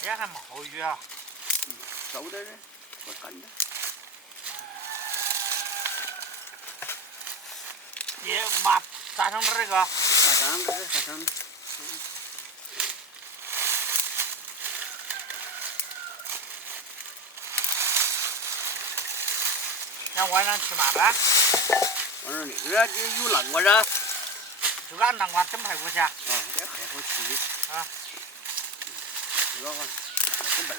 天还冒雨啊！烧点的，我干的。你妈咋整这个？啥上这是啥上？让晚上吃嘛呗？我说那个有南瓜噻。就按南瓜整排骨去。啊，这还好吃的。啊。这个真白。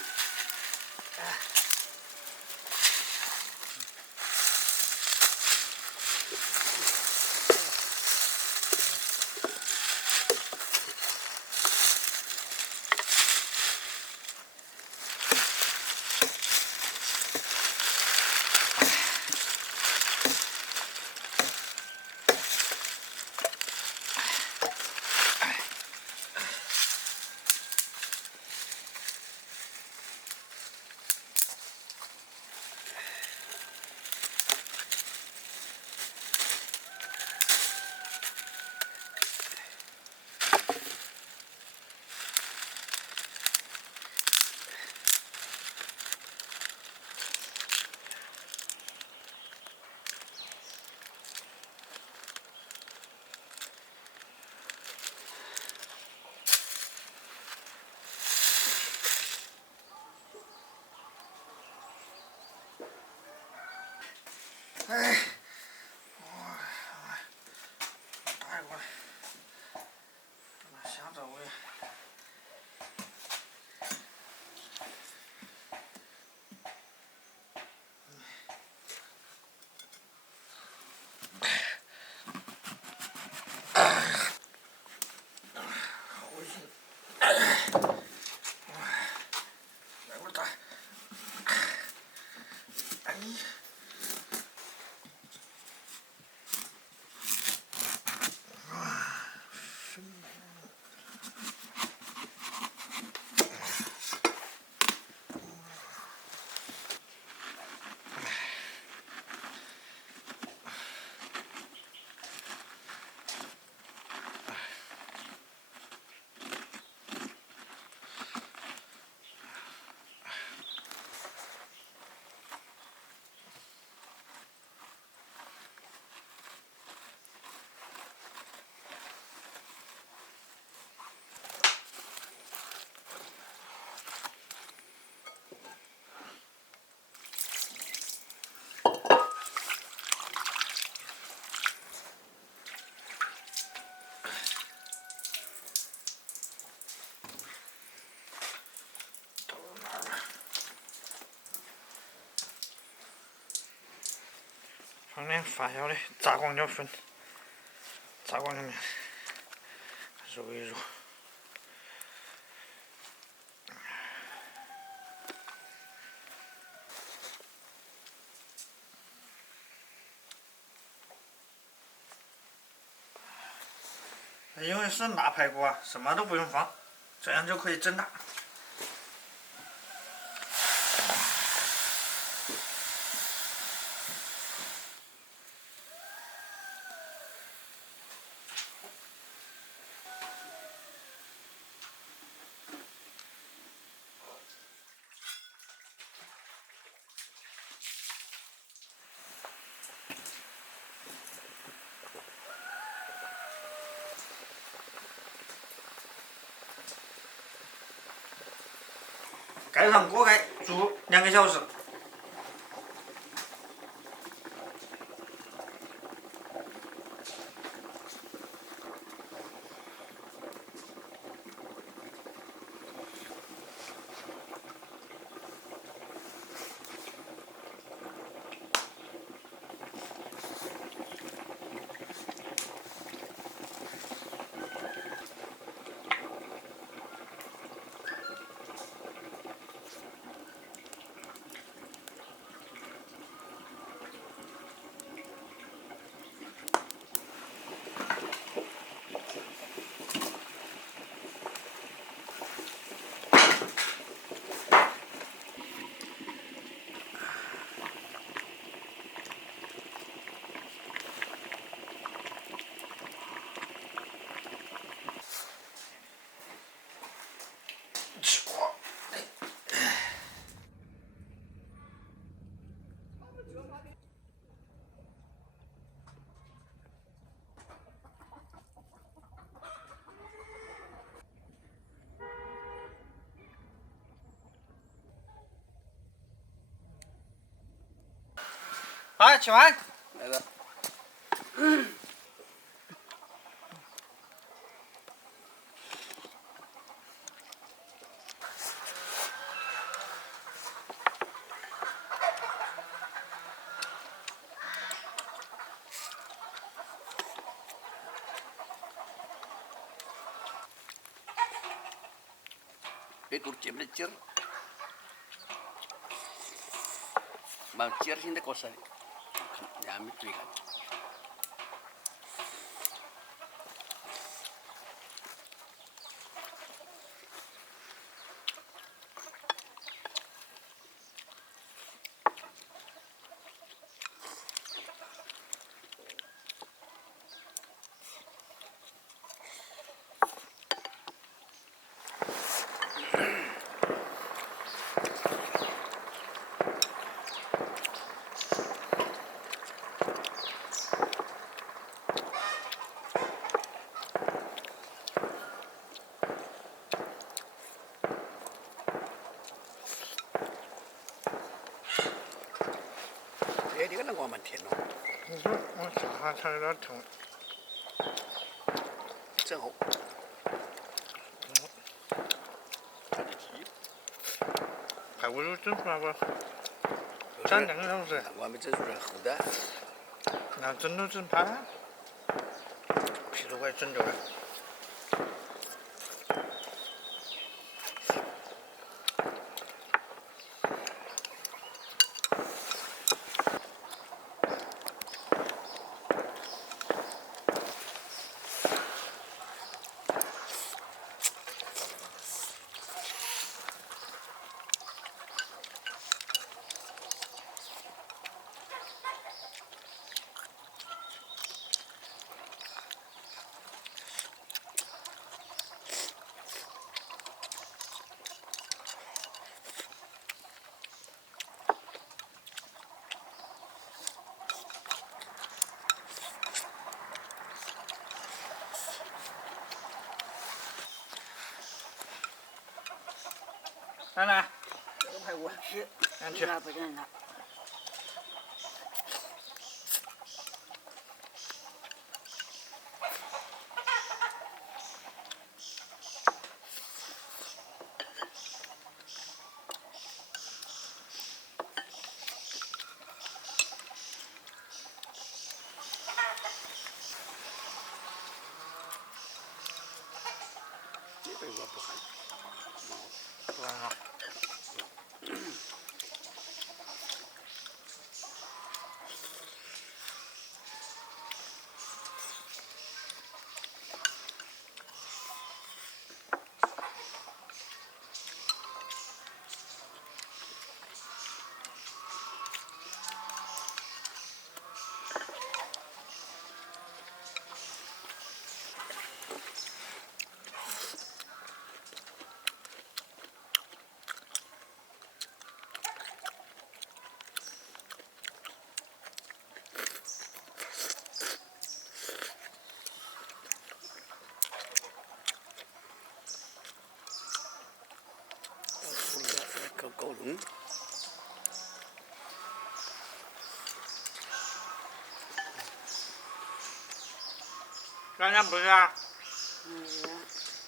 哎，带过来，下周的。放点发酵的炸光椒粉，炸光椒面，揉一揉。因为是腊排骨啊，什么都不用放，这样就可以整它。盖上锅盖，煮2个小时。好，吃完。来了。别给我接不得劲儿，把劲儿现在搞啥的，看还没追看。这个能我们甜了，你说我啥菜有点疼。正好。排骨肉蒸出来不？蘸两个小时。我还没蒸出来厚的。那蒸都蒸趴了，皮都快蒸掉了。来，这个排骨吃，俺吃。不认他。这个我不喊，不然啊。搞弄。咱家不是啊？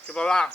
吃饱了。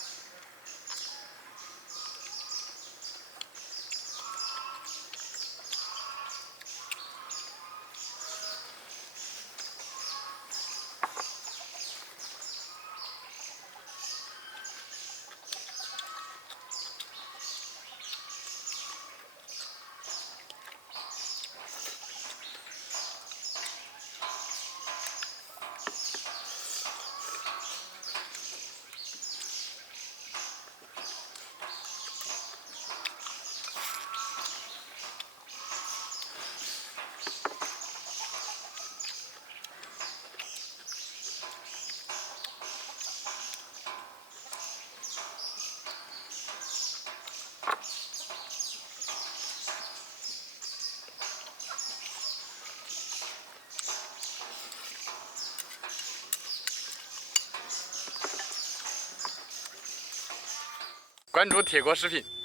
关注铁锅视频。